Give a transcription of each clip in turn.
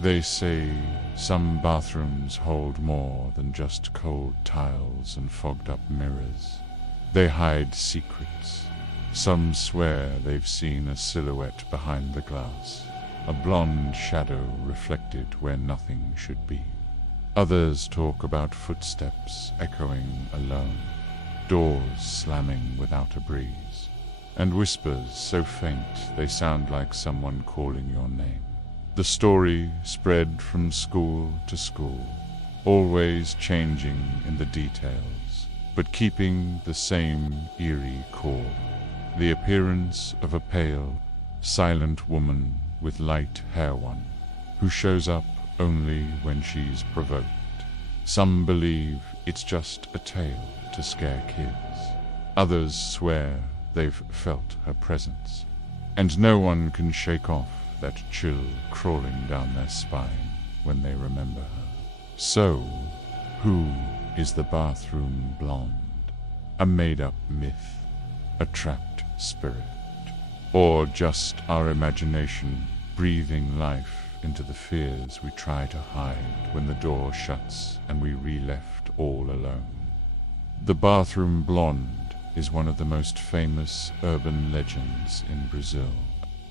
They say some bathrooms hold more than just cold tiles and fogged-up mirrors. They hide secrets. Some swear they've seen a silhouette behind the glass, a blonde shadow reflected where nothing should be. Others talk about footsteps echoing alone, doors slamming without a breeze, and whispers so faint they sound like someone calling your name. The story spread from school to school, always changing in the details, but keeping the same eerie core. The appearance of a pale, silent woman with light hair one, who shows up only when she's provoked. Some believe it's just a tale to scare kids. Others swear they've felt her presence, and no one can shake off that chill crawling down their spine when they remember her. So, who is the bathroom blonde? A made-up myth? A trapped spirit? Or just our imagination breathing life into the fears we try to hide when the door shuts and we re-left all alone? The bathroom blonde is one of the most famous urban legends in Brazil.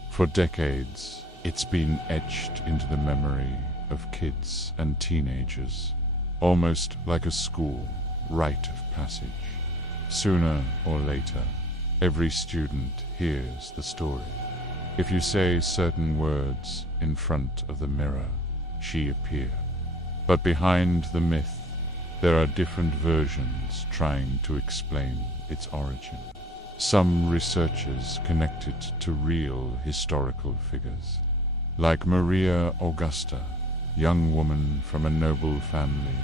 For decades, it's been etched into the memory of kids and teenagers, almost like a school rite of passage. Sooner or later, every student hears the story. If you say certain words in front of the mirror, she appears. But behind the myth, there are different versions trying to explain its origin. Some researchers connect it to real historical figures, like Maria Augusta, young woman from a noble family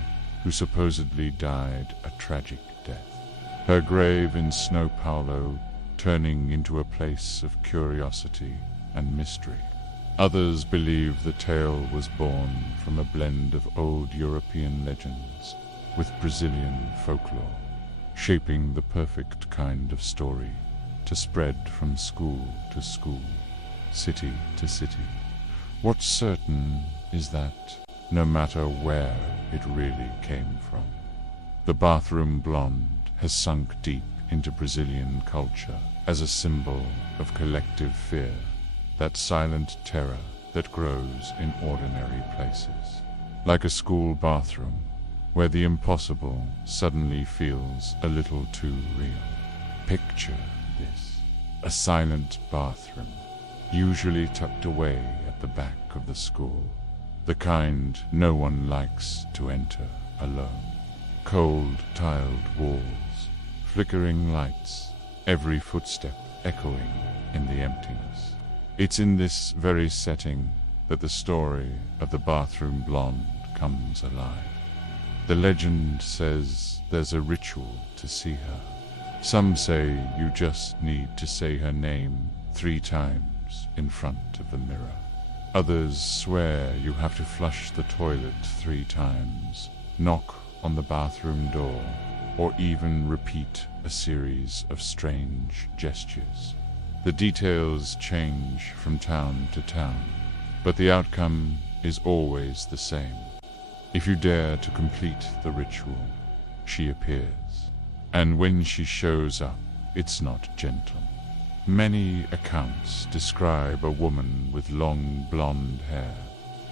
who supposedly died a tragic death. Her grave in São Paulo turning into a place of curiosity and mystery. Others believe the tale was born from a blend of old European legends with Brazilian folklore, shaping the perfect kind of story to spread from school to school, city to city. What's certain is that, no matter where it really came from, the bathroom blonde has sunk deep into Brazilian culture as a symbol of collective fear, that silent terror that grows in ordinary places. Like a school bathroom, where the impossible suddenly feels a little too real. Picture this: a silent bathroom, usually tucked away at the back of the school, the kind no one likes to enter alone. Cold tiled walls, flickering lights, every footstep echoing in the emptiness. It's in this very setting that the story of the bathroom blonde comes alive. The legend says there's a ritual to see her. Some say you just need to say her name 3 times in front of the mirror. Others swear you have to flush the toilet 3 times, knock on the bathroom door, or even repeat a series of strange gestures. The details change from town to town, but the outcome is always the same. If you dare to complete the ritual, she appears. And when she shows up, it's not gentle. Many accounts describe a woman with long blonde hair,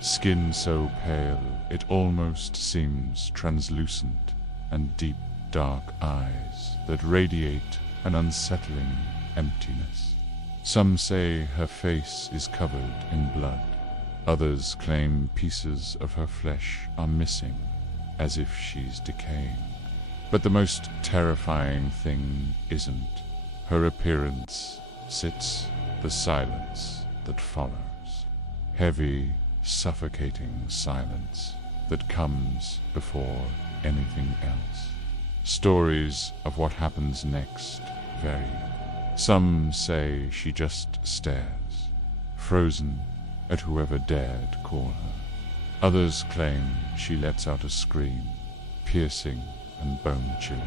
skin so pale it almost seems translucent, and deep dark eyes that radiate an unsettling emptiness. Some say her face is covered in blood. Others claim pieces of her flesh are missing, as if she's decaying. But the most terrifying thing isn't her appearance, sits the silence that follows. Heavy, suffocating silence that comes before anything else. Stories of what happens next vary. Some say she just stares, frozen at whoever dared call her. Others claim she lets out a scream, piercing and bone-chilling.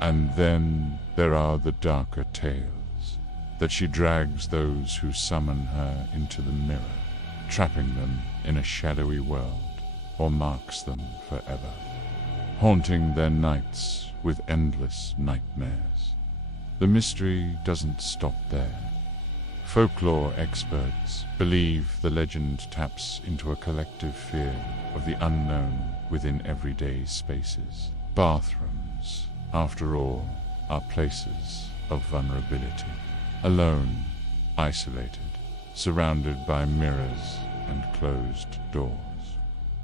And then there are the darker tales, that she drags those who summon her into the mirror, trapping them in a shadowy world, or marks them forever, haunting their nights with endless nightmares. The mystery doesn't stop there. Folklore experts believe the legend taps into a collective fear of the unknown within everyday spaces. Bathrooms, after all, are places of vulnerability. Alone, isolated, surrounded by mirrors and closed doors.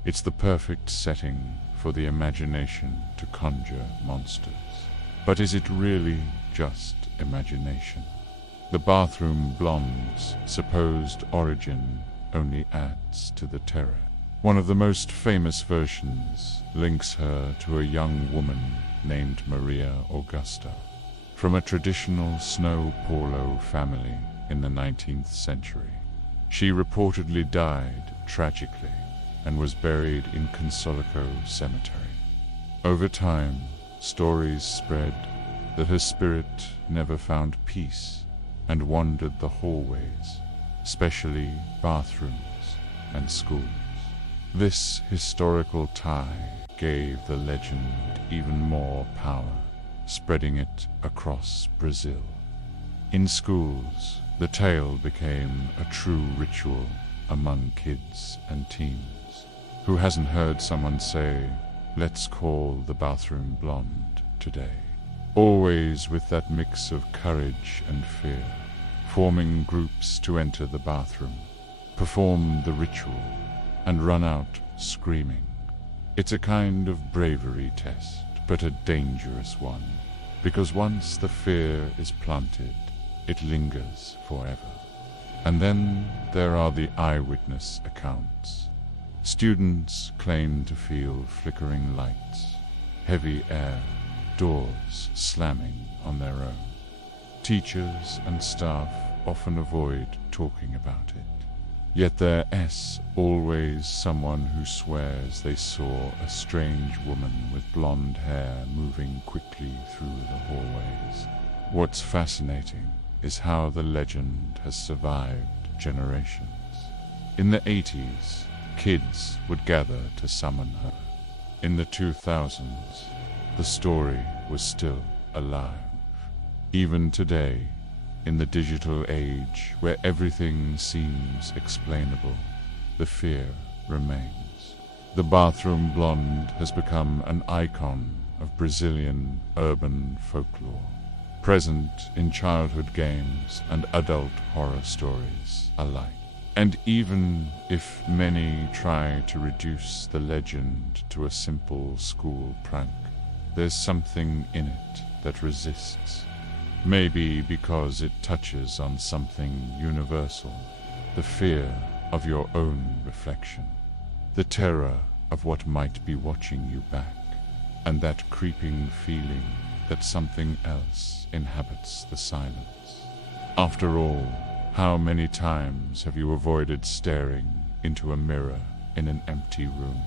It's the perfect setting for the imagination to conjure monsters. But is it really just imagination? The bathroom blonde's supposed origin only adds to the terror. One of the most famous versions links her to a young woman named Maria Augusta, from a traditional snow polo family in the 19th century. She reportedly died tragically and was buried in Consolico Cemetery. Over time, stories spread that her spirit never found peace and wandered the hallways, especially bathrooms and schools. This historical tie gave the legend even more power, spreading it across Brazil. In schools, the tale became a true ritual among kids and teens. Who hasn't heard someone say, "Let's call the bathroom blonde today"? Always with that mix of courage and fear, forming groups to enter the bathroom, perform the ritual, and run out screaming. It's a kind of bravery test, but a dangerous one, because once the fear is planted, it lingers forever. And then there are the eyewitness accounts. Students claim to feel flickering lights, heavy air, doors slamming on their own. Teachers and staff often avoid talking about it. Yet there's always someone who swears they saw a strange woman with blonde hair moving quickly through the hallways. What's fascinating is how the legend has survived generations. In the 80s, kids would gather to summon her. In the 2000s, the story was still alive. Even today, in the digital age where everything seems explainable, the fear remains. The bathroom blonde has become an icon of Brazilian urban folklore, present in childhood games and adult horror stories alike. And even if many try to reduce the legend to a simple school prank, there's something in it that resists. Maybe because it touches on something universal, the fear of your own reflection, the terror of what might be watching you back, and that creeping feeling that something else inhabits the silence. After all, how many times have you avoided staring into a mirror in an empty room?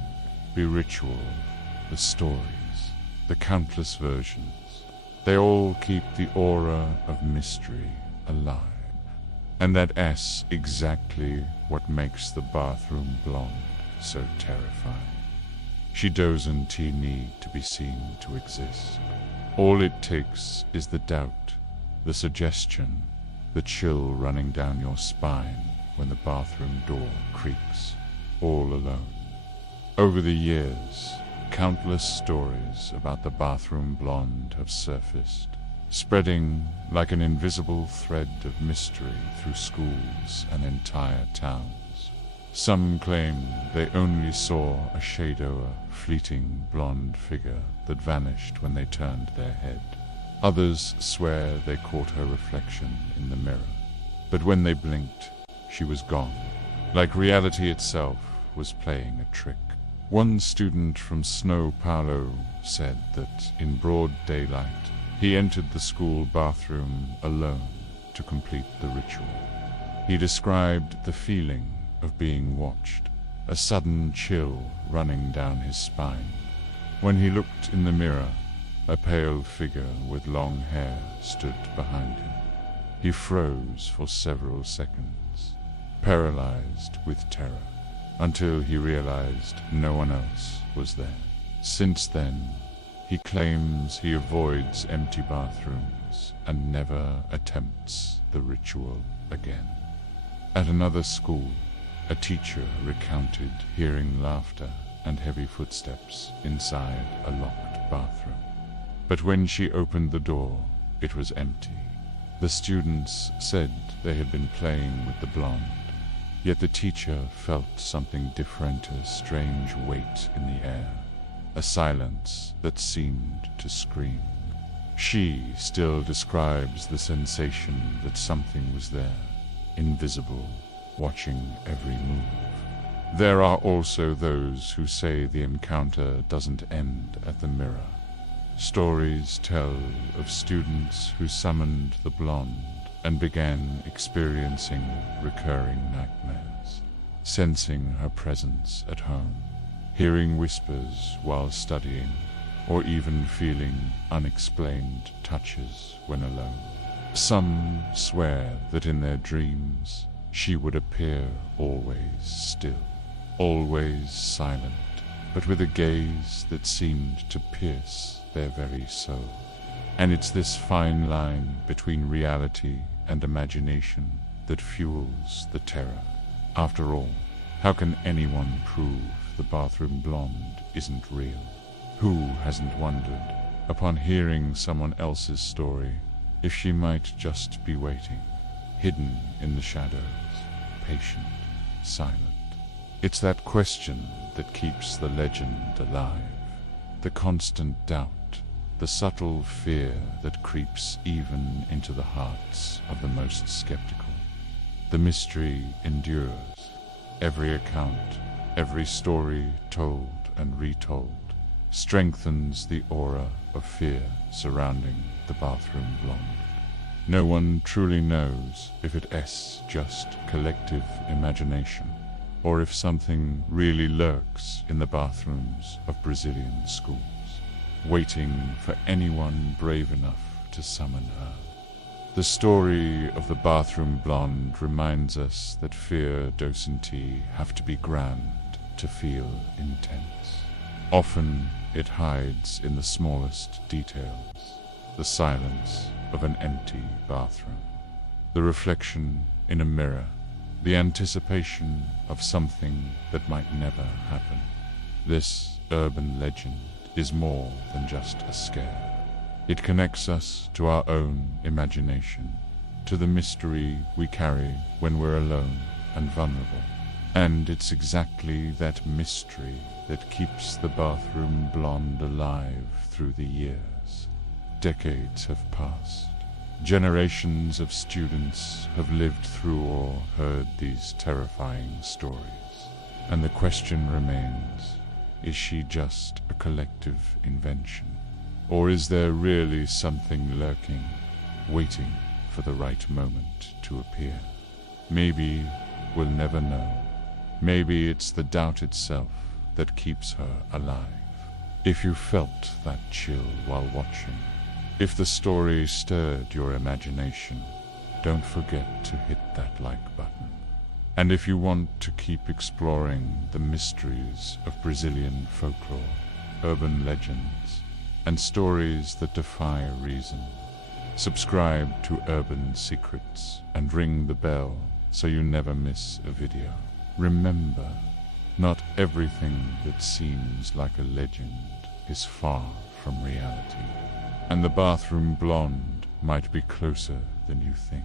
The ritual, the stories, the countless versions, they all keep the aura of mystery alive. And that's exactly what makes the bathroom blonde so terrifying. She doesn't need to be seen to exist. All it takes is the doubt, the suggestion, the chill running down your spine when the bathroom door creaks, all alone. Over the years, countless stories about the bathroom blonde have surfaced, spreading like an invisible thread of mystery through schools and entire towns. Some claim they only saw a shadow, a fleeting blonde figure that vanished when they turned their head. Others swear they caught her reflection in the mirror, but when they blinked, she was gone, like reality itself was playing a trick. One student from São Paulo said that in broad daylight, he entered the school bathroom alone to complete the ritual. He described the feeling of being watched, a sudden chill running down his spine. When he looked in the mirror, a pale figure with long hair stood behind him. He froze for several seconds, paralyzed with terror, until he realized no one else was there. Since then, he claims he avoids empty bathrooms and never attempts the ritual again. At another school, a teacher recounted hearing laughter and heavy footsteps inside a locked bathroom. But when she opened the door, it was empty. The students said they had been playing with the blonde, yet the teacher felt something different, a strange weight in the air, a silence that seemed to scream. She still describes the sensation that something was there, invisible, watching every move. There are also those who say the encounter doesn't end at the mirror. Stories tell of students who summoned the blonde and began experiencing recurring nightmares, sensing her presence at home, hearing whispers while studying, or even feeling unexplained touches when alone. Some swear that in their dreams she would appear always still, always silent, but with a gaze that seemed to pierce their very soul. And it's this fine line between reality and imagination that fuels the terror. After all, how can anyone prove the bathroom blonde isn't real? Who hasn't wondered, upon hearing someone else's story, if she might just be waiting, hidden in the shadows, patient, silent? It's that question that keeps the legend alive, the constant doubt, the subtle fear that creeps even into the hearts of the most skeptical. The mystery endures. Every account, every story told and retold, strengthens the aura of fear surrounding the bathroom blonde. No one truly knows if it's just collective imagination, or if something really lurks in the bathrooms of Brazilian schools, waiting for anyone brave enough to summon her. The story of the bathroom blonde reminds us that fear doesn't have to be grand to feel intense. Often it hides in the smallest details, the silence of an empty bathroom, the reflection in a mirror, the anticipation of something that might never happen. This urban legend is more than just a scare. It connects us to our own imagination, to the mystery we carry when we're alone and vulnerable. And it's exactly that mystery that keeps the bathroom blonde alive through the years. Decades have passed. Generations of students have lived through or heard these terrifying stories. And the question remains, is she just a collective invention? Or is there really something lurking, waiting for the right moment to appear? Maybe we'll never know. Maybe it's the doubt itself that keeps her alive. If you felt that chill while watching, if the story stirred your imagination, don't forget to hit that like button. And if you want to keep exploring the mysteries of Brazilian folklore, urban legends, and stories that defy reason, subscribe to Urban Secrets and ring the bell so you never miss a video. Remember, not everything that seems like a legend is far from reality, and the bathroom blonde might be closer than you think.